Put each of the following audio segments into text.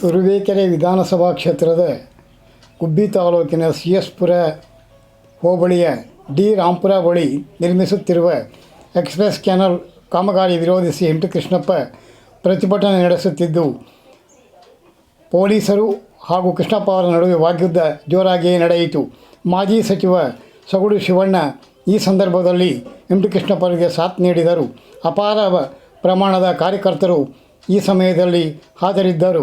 ತುರುವೇಕೆರೆ ವಿಧಾನಸಭಾ ಕ್ಷೇತ್ರದ ಗುಬ್ಬಿ ತಾಲೂಕಿನ ಸಿ ಎಸ್ ಪುರ ಹೋಬಳಿಯ ಡಿ ರಾಂಪುರ ಬಳಿ ನಿರ್ಮಿಸುತ್ತಿರುವ ಎಕ್ಸ್ಪ್ರೆಸ್ ಕ್ಯಾನಲ್ ಕಾಮಗಾರಿ ವಿರೋಧಿಸಿ ಎಂಟು ಕೃಷ್ಣಪ್ಪ ಪ್ರತಿಭಟನೆ ನಡೆಸುತ್ತಿದ್ದು, ಪೊಲೀಸರು ಹಾಗೂ ಕೃಷ್ಣಪ್ಪ ಅವರ ನಡುವೆ ವಾಗ್ಯುದ್ಧ ಜೋರಾಗಿಯೇ ನಡೆಯಿತು ಮಾಜಿ ಸಚಿವ ಸಗುಡು ಶಿವಣ್ಣ ಈ ಸಂದರ್ಭದಲ್ಲಿ ಎಂ ಟಿ ಕೃಷ್ಣಪ್ಪರಿಗೆ ಸಾಥ್ ನೀಡಿದರು ಅಪಾರ ಪ್ರಮಾಣದ ಕಾರ್ಯಕರ್ತರು ಈ ಸಮಯದಲ್ಲಿ ಹಾಜರಿದ್ದರು.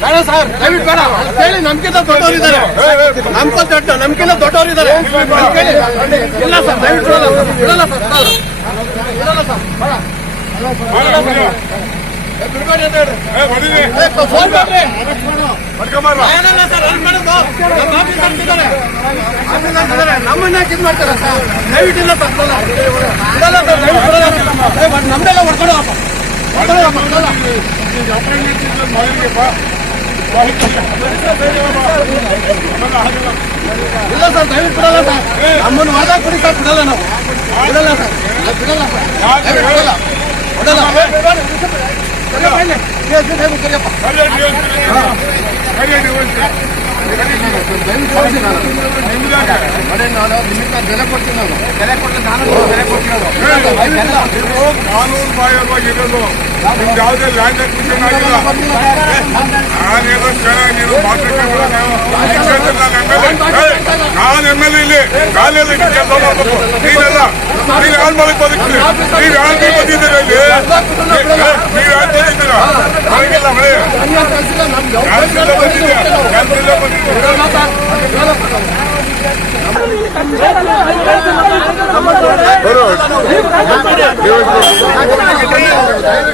ಬೇಡ ಸರ್ ದಯವಿಟ್ಟು ಬೇಡ. ಹೇಳಿ ನಮ್ಗಿಂತ ದೊಡ್ಡವರಿದ್ದಾರೆ ನಮ್ಗ ದೊಡ್ಡ ನಮ್ಗಿಂತ ದೊಡ್ಡವರಿದ್ದಾರೆ. ಇಲ್ಲ ಸರ್ ದಯವಿಟ್ಟು ಸರ್. ಸರ್ ನಮ್ಮನ್ನ ಇದು ಮಾಡ್ತಾರೆ ಸರ್. ಇಲ್ಲ ಸರ್ ನಮ್ದೆಲ್ಲ ಅಪ್ಪ, ಬಿಡಲ್ಲ ಇಲ್ಲ ಸರ್, ದಯವಿಟ್ಟು ಬಿಡಲ್ಲ ಸರ್. ನಮ್ಮನ್ನು ವಾದ ಕೊಡಿ ಸರ್, ಬಿಡಲ್ಲ ನಾವು. ಬಿಡಲ್ಲ ಸರ್. ಬಿಡಲ್ಲ ಸರ್. ಬಿಡಲ್ಲ. ಬಿಡಲ್ಲ. ಬೆಲೆ ಕೊಡ್ತೀನಿ ನಾನು ಬೆಲೆ ಕೊಟ್ಟು ನಾನು ಬೆಲೆ ಕೊಡ್ತೀನಿ ಕಾನೂನು ಬಾಹಿರವಾಗಿರೋದು ಯಾವುದೇ ಲ್ಯಾಂಡ್ ಅಕ್ವಿಷನ್ ಆಗಿಲ್ಲ. ಎಲ್ ಇಲ್ಲಿ ಖಾಲಿಯಲ್ಲಿ ಕೆಲಸ ಮಾಡಬೇಕು. ನೀವೆಲ್ಲ ನೀವು ಯಾರು ಮಾಡಕ್ ಬದುಕ್ತೀರಿ. ನೀವು ಯಾರು ನೀವು ಬಂದಿದ್ದೀರಾ ಇಲ್ಲಿ? ನೀವು ಯಾರು ಬಂದಿದ್ದೀರಾ ನನಗೆಲ್ಲ ಮಳೆ. ಯಾರಿಗೆಲ್ಲ ಬಂದಿದ್ದೀರಾ ಯಾರಿಗೆಲ್ಲ ಬಂದಿದ್ದೀರಾ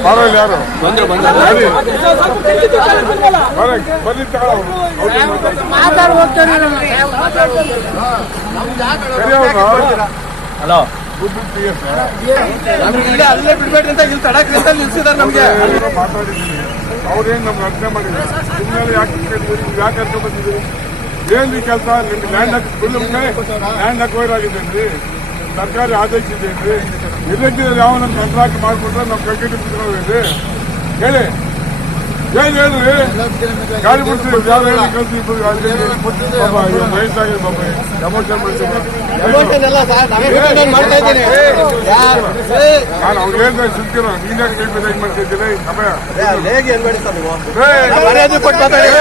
ಬರೋಲ್ಲ ಯಾರು ತಗೊಳ್ಳೋ. ಹಲೋ ಅಲ್ಲೇ ಬಿಡ್ಬೇಡ್ರಿ ಅಂತ ಇಲ್ಲಿ ತಡಕ್ ನಿಲ್ಸಿದಾರೆ ನಮ್ಗೆ ಮಾತಾಡಿದ್ದೀನಿ ಅವ್ರೇನು ನಮ್ಗೆ ಅರ್ಥ ಮಾಡಿದ್ರೆ ನಿಮ್ಮೇಲೆ ಯಾಕೆ ಯಾಕೆ ಅರ್ಥ ಬಂದಿದ್ದೀರಿ ಏನ್ ಈ ಕೆಲಸ ನಿಮ್ಗೆ ಲ್ಯಾಂಡ್ ಹಾಕಿ ಫುಲ್ ಲ್ಯಾಂಡ್ ಅಕ್ವೈರ್ ಆಗಿದ್ದೇನ್ರಿ ಸರ್ಕಾರಿ ಆದೇಶಿದ್ದೇನ್ರಿ ಇಲೆಕ್ಟಿವ್ ಯಾವ ನಮ್ಮ ಕಂಟ್ರಾಕ್ಟ್ ಮಾಡಿಬಿಟ್ರೆ ನಮ್ಮ ಕೈಗೆ ಬಿಡ್ತೀವಿ ಹೇಳಿ ಏನ್ ಹೇಳ್ರಿ ಗಾಡಿ ಬಿಡ್ತೀವಿ ಯಾವ ಹೇಳಿ ಇವ್ರು ವಯಸ್ಸಾಗಿದೆ ಪಾಪ ಎಮೋಷನ್ ನಾನು ಅವ್ರು ಹೇಳ್ದೆ ಸಿಗ್ತೀರ ನೀನ್ ಯಾಕೆ ಕೈ ಮಾಡ್ತಿದ್ದೀನಿ ಸಮಯ ಹೇಗೆ ಏನ್ಬೇಡಿ ಸರ್ ನೀವು ಏ, ಮರ್ಯಾದೆ ಕೊಟ್ಟು ಮಾತಾಡಿ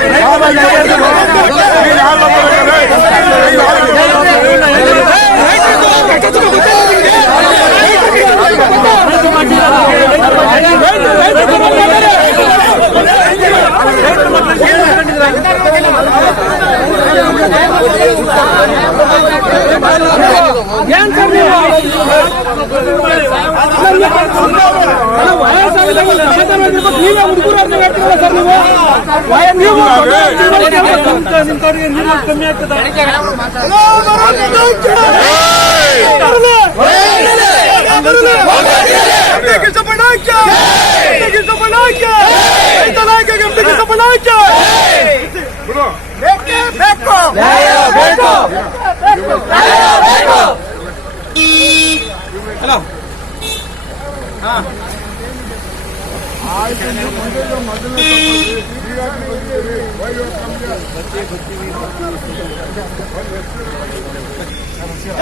ನೀನ್ ಯಾರ್ ಮಾತಾಡ್ತಾರೆ? ನೀನ್ ಯಾರ್ ಮಾತಾಡ್ತಾರೆ? ನೀವೇ ಹುಡುಗರು ಅಂತ ಹೇಳ್ತೀರಲ್ಲ ಸರ್ ನೀವು ವಯ- ನೀವು ನಿಂತವ್ರಿಗೆ ನೀವು ಕಮ್ಮಿ ಆಗ್ತದ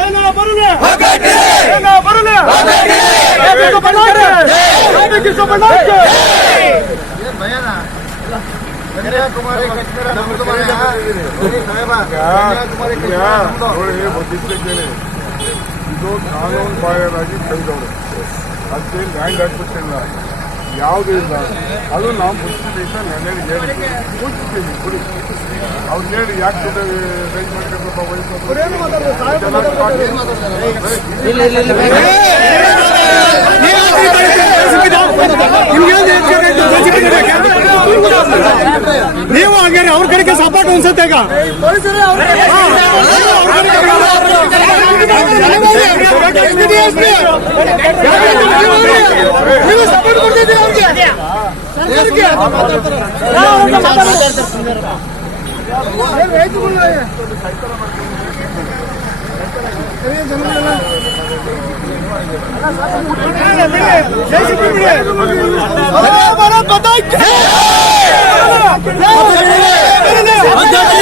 ಏನೋ ಬರಲಿ ಏನೋ ಬರಲಿ ಯಾಕೆ ಬಣ್ಣಾಕೆ? ಯಾಕೆ ಇಷ್ಟು ಬಣ್ಣಾಕೆ? ಇದು ಕಾನೂನು ಬಾಯರಾಗಿ ಕೈಗೊಂಡು ಅದಕ್ಕೆ ಲ್ಯಾಂಡ್ ಹಾಕ್ಬಿಟ್ಟಿಲ್ಲ ಯಾವುದೂ ಇಲ್ಲ ಅದು ನಾವು ಮುಚ್ಚಿದ್ವಿ ಸರ್ ನನ್ನೇಳಿ ಹೇಳಿ ಮುಚ್ಚಿದ್ದೀವಿ ಗುಡಿ ಅವ್ರು ಹೇಳಿ ಯಾಕೆ ರೈಸ್ ಮಾಡ್ಕೊಳ್ಬೇಕು ವಯಸ್ಸು ನೀವು ಹಂಗಾರೆ ಅವ್ರ ಕಡೆಗೆ ಸಪೋರ್ಟ್ ಅನ್ಸುತ್ತೆ ಈಗ ನೀವು ಸಪೋರ್ಟ್ ಕೊಡ್ತಿದ್ದೀವಿ ಅವ್ರಿಗೆ ರೈತರು ಜನಗಳೆಲ್ಲ બધા